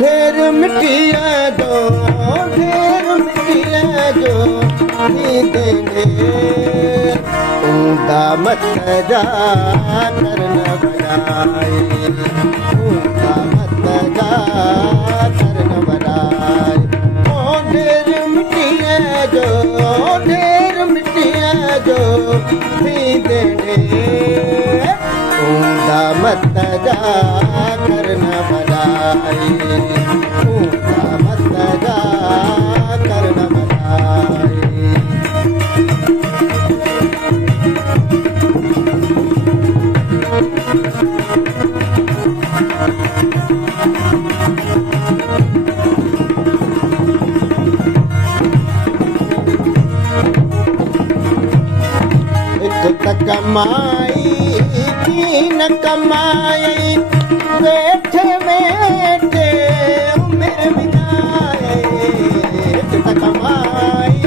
ढेर मिटिया जो देंगे ऊंधा मत जा करन बनाए ऊंधा मत जा करन बनाए ओ ढेर मिटिया जो देंगे ऊंधा मत जा करन बनाए ऊंधा मत जा करन बनाए कमाई न कमाई बैठे बैठे उम्र बिताए कमाई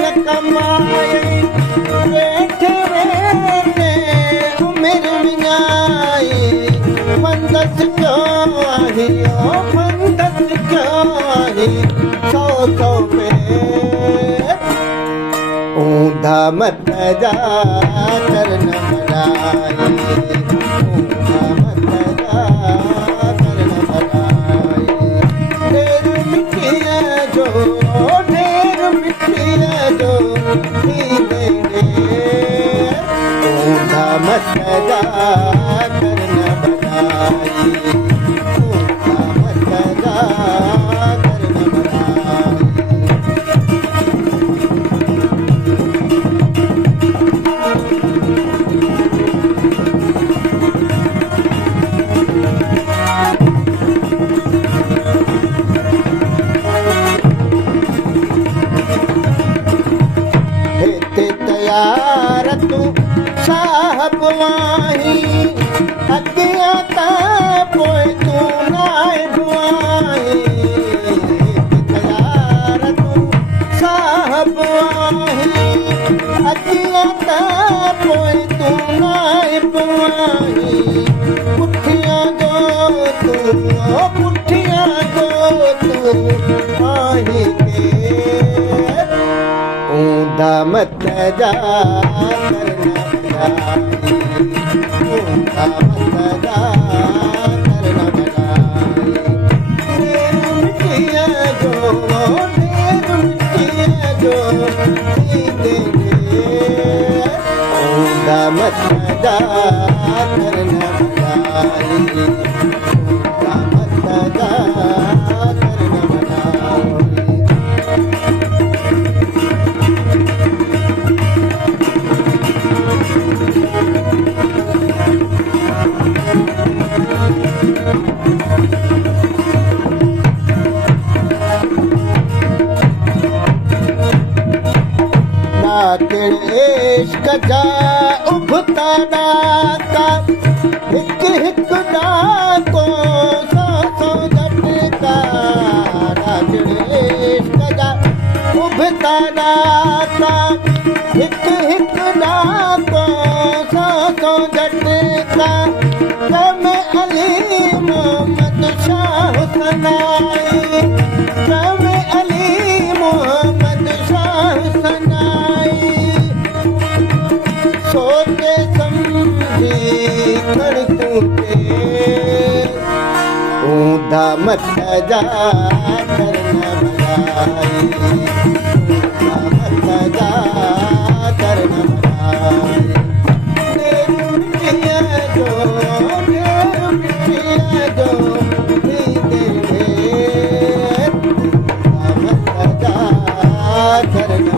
न कमाई बैठे बैठे उम्र बिताए बंदस क्यों आही ओ बंदस क्यों आही 100 पे ऊंधा मत जा करन बनाए ऊंधा मत जा करन बनाए ढेर मिटिया जो देंगे ऊंधा मत जा करन बनाए ऊंधा मत जा करन बनाए तैयार तू साहब वाही अगियां ता पोइ तू नाइब वाही तैयार तू साहब वाही अगियां ता पोइ तू नाइब वाही पुठियां जो तू आही के ऊंधा मत जा करन बनाए ऊंधा मत जा करन बनाए ढेर मिटिया जो देंगे ऊंधा मत जा करन बनाए ऊंधा मत जा करन बनाए इश्क जा उभता डाका हिक हिक डाको 100 झटका इश्क जा उभता डाका हिक हिक डाको 100 झटका कम अली मोहम्मद शाह सनाई कम अली मोहम्मद शाह सनाई सोचे समझी कर तूते ऊंधा मत जा करन बनाए ऊंधा मत जा करन बनाए ढेर मिटिया जो देंगे ऊंधा मत जा करन